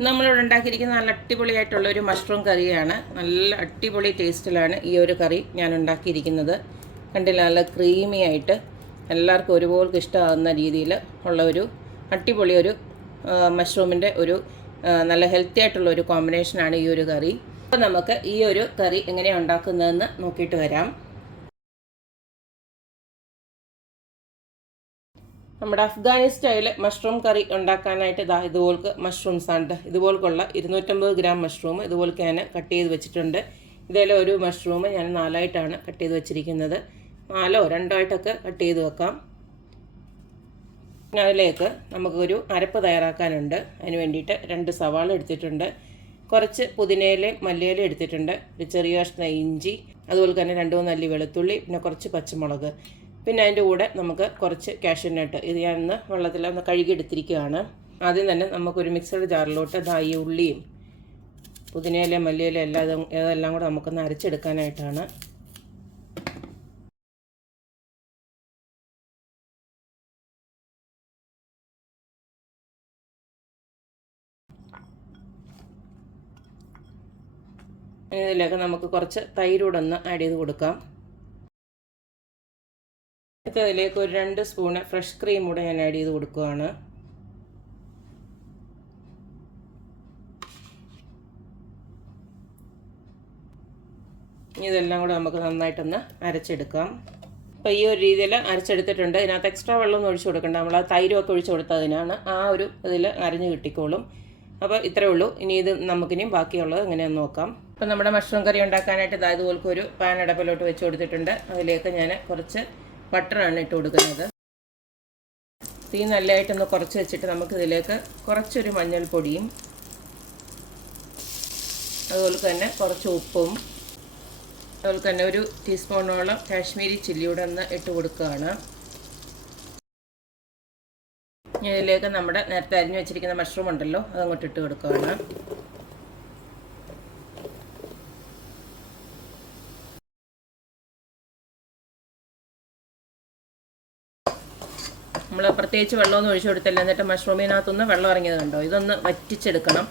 നമ്മളിവിടെ ഉണ്ടാക്കിയിരിക്കുന്ന നല്ല അടിപൊളിയായിട്ടുള്ളൊരു മഷ്റൂം കറിയാണ്. നല്ല അടിപൊളി ടേസ്റ്റിലാണ് ഈ ഒരു കറി ഞാൻ ഉണ്ടാക്കിയിരിക്കുന്നത്. കണ്ടില്ല, നല്ല ക്രീമി ആയിട്ട് എല്ലാവർക്കും ഒരുപോലെ ഇഷ്ടമാകുന്ന രീതിയിൽ ഉള്ള ഒരു അടിപൊളി ഒരു മഷ്റൂമിൻ്റെ ഒരു നല്ല ഹെൽത്തി ആയിട്ടുള്ള ഒരു കോമ്പിനേഷനാണ് ഈ ഒരു കറി. അപ്പോൾ നമുക്ക് ഈ ഒരു കറി എങ്ങനെയാണ് ഉണ്ടാക്കുന്നതെന്ന് നോക്കിയിട്ട് വരാം. നമ്മുടെ അഫ്ഗാനി സ്റ്റൈൽ മഷ്റൂം കറി ഉണ്ടാക്കാനായിട്ട് ഇതുപോൾക്ക് മഷ്റൂംസ് ആണ്. ഇതുപോലുള്ള 250 ഗ്രാം മഷ്റൂം ഇതുപോലൊക്കെ ഞാൻ കട്ട് ചെയ്ത് വെച്ചിട്ടുണ്ട്. ഇതേലെ ഒരു മഷ്റൂം ഞാൻ 4ആയിട്ടാണ് കട്ട് ചെയ്ത് വെച്ചിരിക്കുന്നത്. 4ഓ 2ഓ ആയിട്ടൊക്കെ കട്ട് ചെയ്ത് വെക്കാം. അതിലേക്ക് നമുക്കൊരു അരപ്പ് തയ്യാറാക്കാനുണ്ട്. അതിന് വേണ്ടിയിട്ട് 2 സവാള എടുത്തിട്ടുണ്ട്, കുറച്ച് പുതിനയിലയും മല്ലിയിലയും എടുത്തിട്ടുണ്ട്, ഒരു ചെറിയ കഷ്ണം ഇഞ്ചി, അതുപോലെ തന്നെ 2-3 അല്ലി വെളുത്തുള്ളി, പിന്നെ കുറച്ച് പച്ചമുളക്, പിന്നെ അതിൻ്റെ കൂടെ നമുക്ക് കുറച്ച് കാഷ്യൂ നട്ട്. ഇത് ഞാനൊന്ന് വെള്ളത്തിലൊന്ന് കഴുകിയെടുത്തിരിക്കുകയാണ്. ആദ്യം തന്നെ നമുക്കൊരു മിക്സഡ് ജാറിലോട്ട് ഈ ഉള്ളിയും പുതിനയിലയും മല്ലിയിലയും ഇതെല്ലാം കൂടെ നമുക്കൊന്ന് അരച്ചെടുക്കാനായിട്ടാണ്. ഇതിലേക്ക് നമുക്ക് കുറച്ച് തൈരൂടെ ഒന്ന് ആഡ് ചെയ്ത് കൊടുക്കാം. അതിലേക്ക് ഒരു 2 സ്പൂണ് ഫ്രഷ് ക്രീം കൂടെ ഞാൻ ആഡ് ചെയ്ത് കൊടുക്കുകയാണ്. ഇതെല്ലാം കൂടെ നമുക്ക് നന്നായിട്ടൊന്ന് അരച്ചെടുക്കാം. അപ്പോൾ ഈ ഒരു രീതിയിൽ അരച്ചെടുത്തിട്ടുണ്ട്. ഇതിനകത്ത് എക്സ്ട്രാ വെള്ളമൊന്നും ഒഴിച്ചു കൊടുക്കണ്ട, നമ്മൾ ആ തൈരൊക്കെ ഒഴിച്ചു കൊടുത്തതിനാണ് ആ ഒരു ഇതിൽ അരഞ്ഞു കിട്ടിക്കോളും. അപ്പോൾ ഇത്രയേ ഉള്ളൂ. ഇനി ഇത് നമുക്കിനിയും ബാക്കിയുള്ളത് എങ്ങനെയാണെന്ന് നോക്കാം. അപ്പോൾ നമ്മുടെ മഷ്റൂം കറി ഉണ്ടാക്കാനായിട്ട് ഇതുപോലൊക്കെ ഒരു പാൻ അടപ്പിലോട്ട് വെച്ച് കൊടുത്തിട്ടുണ്ട്. അതിലേക്ക് ഞാൻ കുറച്ച് ബട്ടറാണ് ഇട്ട് കൊടുക്കുന്നത്. തീ നല്ലതായിട്ടൊന്ന് കുറച്ച് വെച്ചിട്ട് നമുക്കിതിലേക്ക് കുറച്ചൊരു മഞ്ഞൾപ്പൊടിയും അതുപോലെ തന്നെ കുറച്ച് ഉപ്പും അതുപോലെ തന്നെ ഒരു ടീസ്പൂണോളം കാശ്മീരി ചില്ലിയുടെ ഒന്ന് ഇട്ട് കൊടുക്കുകയാണ്. ഇതിലേക്ക് നമ്മുടെ നേരത്തെ അരിഞ്ഞു വെച്ചിരിക്കുന്ന മഷ്റൂം ഉണ്ടല്ലോ, അതങ്ങോട്ട് ഇട്ട് കൊടുക്കുകയാണ്. നമ്മൾ പ്രത്യേകിച്ച് വെള്ളമൊന്നും ഒഴിച്ചു കൊടുത്തില്ല. എന്നിട്ട് മഷ്റൂമിനകത്തൊന്ന് വെള്ളം ഇറങ്ങിയത് കണ്ടോ, ഇതൊന്ന് വറ്റിച്ചെടുക്കണം.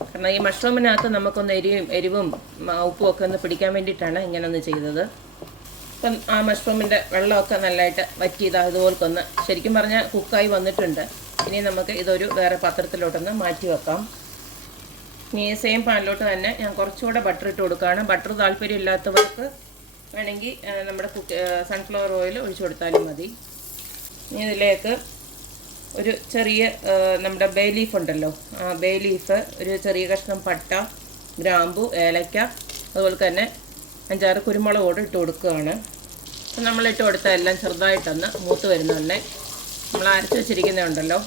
കാരണം ഈ മഷ്റൂമിനകത്ത് നമുക്കൊന്ന് എരിവും ഉപ്പും ഒക്കെ ഒന്ന് പിടിക്കാൻ വേണ്ടിയിട്ടാണ് ഇങ്ങനെ ഒന്ന് ചെയ്തത്. അപ്പം ആ മഷ്റൂമിൻ്റെ വെള്ളമൊക്കെ നല്ലതായിട്ട് ഇതുപോലൊക്കൊന്ന് ശരിക്കും പറഞ്ഞാൽ കുക്കായി വന്നിട്ടുണ്ട്. ഇനി നമുക്ക് ഇതൊരു വേറെ പാത്രത്തിലോട്ടൊന്ന് മാറ്റി വെക്കാം. ഇനി സെയിം പാനിലോട്ട് തന്നെ ഞാൻ കുറച്ചുകൂടെ ബട്ടർ ഇട്ട് കൊടുക്കുകയാണ്. ബട്ടർ താല്പര്യം ഇല്ലാത്തവർക്ക് വേണമെങ്കിൽ നമ്മുടെ സൺഫ്ലവർ ഓയിൽ ഒഴിച്ചു കൊടുത്താലും മതി. ഇനി ഇതിലേക്ക് ഒരു ചെറിയ നമ്മുടെ ബേ ലീഫ് ഉണ്ടല്ലോ, ആ ബേ ലീഫ്, ഒരു ചെറിയ കഷ്ണം പട്ട, ഗ്രാമ്പു, ഏലക്ക, അതുപോലെ തന്നെ 5-6 കുരുമുളക് കൂടെ ഇട്ട് കൊടുക്കുകയാണ്. അപ്പം നമ്മളിട്ട് കൊടുത്ത എല്ലാം ചെറുതായിട്ടൊന്ന് മൂത്ത് വരുന്നുണ്ടേ നമ്മൾ അരച്ച് വെച്ചിരിക്കുന്നുണ്ടല്ലോ,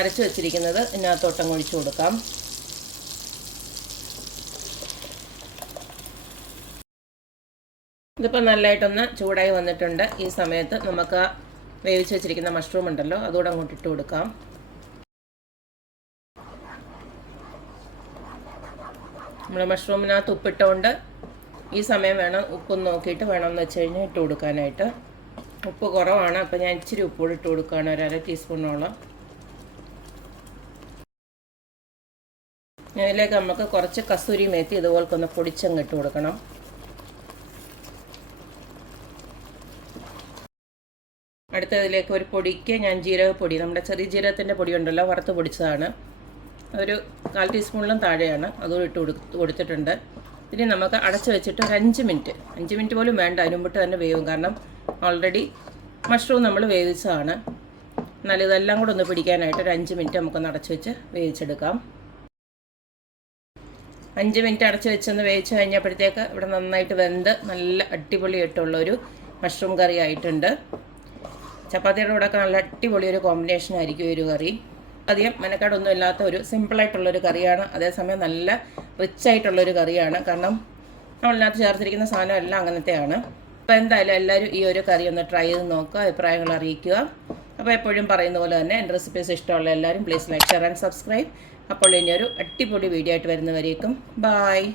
അരച്ച് വെച്ചിരിക്കുന്നത് ഇതിനകത്തോട്ടം ഒഴിച്ചു കൊടുക്കാം. ഇതിപ്പോൾ നല്ലതായിട്ടൊന്ന് ചൂടായി വന്നിട്ടുണ്ട്. ഈ സമയത്ത് നമുക്ക് വേവിച്ച് വെച്ചിരിക്കുന്ന മഷ്റൂം ഉണ്ടല്ലോ, അതുകൂടെ അങ്ങോട്ട് ഇട്ട് കൊടുക്കാം. നമ്മൾ മഷ്റൂമിനകത്ത് ഉപ്പിട്ടുകൊണ്ട് ഈ സമയം വേണം ഉപ്പൊന്ന് നോക്കിയിട്ട് വേണമെന്ന് വെച്ച് കഴിഞ്ഞാൽ ഇട്ട് കൊടുക്കാനായിട്ട്. ഉപ്പ് കുറവാണ്, അപ്പോൾ ഞാൻ ഇച്ചിരി ഉപ്പൂടെ ഇട്ട് കൊടുക്കുകയാണ്, ഒരു 1/2 ടീസ്പൂണോളം. ഇതിലേക്ക് നമുക്ക് കുറച്ച് കസൂരി മേത്തി ഇതുപോലൊക്കെ പൊടിച്ചങ്ങ് ഇട്ട് കൊടുക്കണം. അടുത്തതിലേക്ക് ഒരു പൊടിക്ക് ഞാൻ ജീരകപ്പൊടി, നമ്മുടെ ചെറിയ ജീരകത്തിൻ്റെ പൊടി ഉണ്ടല്ലോ, വറുത്ത് പൊടിച്ചതാണ്, ഒരു 1/4 ടീസ്പൂണിലും താഴെയാണ്, അതും ഇട്ട് കൊടുത്തിട്ടുണ്ട്. ഇനി നമുക്ക് അടച്ച് വെച്ചിട്ട് ഒരു 5 മിനിറ്റ് പോലും വേണ്ട, അതിന് മുമ്പിട്ട് തന്നെ വേവും. കാരണം ഓൾറെഡി മഷ്റൂം നമ്മൾ വേവിച്ചതാണ്. എന്നാലും ഇതെല്ലാം കൂടെ ഒന്ന് പിടിക്കാനായിട്ട് ഒരു 5 മിനിറ്റ് നമുക്കൊന്ന് അടച്ച് വെച്ച് വേവിച്ചെടുക്കാം. 5 മിനിറ്റ് അടച്ച് വെച്ചൊന്ന് വേവിച്ച് കഴിഞ്ഞപ്പോഴത്തേക്ക് ഇവിടെ നന്നായിട്ട് വെന്ത് നല്ല അടിപൊളിയായിട്ടുള്ളൊരു മഷ്റൂം കറി ആയിട്ടുണ്ട്. ചപ്പാത്തിയുടെ കൂടെ ഒക്കെ നല്ല അടിപൊളി ഒരു കോമ്പിനേഷൻ ആയിരിക്കും ഒരു കറി. അധികം മെനക്കാടൊന്നും ഇല്ലാത്ത ഒരു സിമ്പിളായിട്ടുള്ളൊരു കറിയാണ്, അതേസമയം നല്ല റിച്ച് ആയിട്ടുള്ളൊരു കറിയാണ്. കാരണം നമ്മളിനകത്ത് ചേർത്തിരിക്കുന്ന സാധനം എല്ലാം അങ്ങനത്തെയാണ്. അപ്പോൾ എന്തായാലും എല്ലാവരും ഈ ഒരു കറി ഒന്ന് ട്രൈ ചെയ്ത് നോക്കുക, അഭിപ്രായങ്ങൾ അറിയിക്കുക. അപ്പോൾ എപ്പോഴും പറയുന്ന പോലെ തന്നെ എൻ്റെ റെസിപ്പീസ് ഇഷ്ടമുള്ള എല്ലാവരും please like, share and subscribe. അപ്പോൾ ഇനി ഒരു അടിപൊളി വീഡിയോ ആയിട്ട് വരുന്നവരേക്കും ബായ്.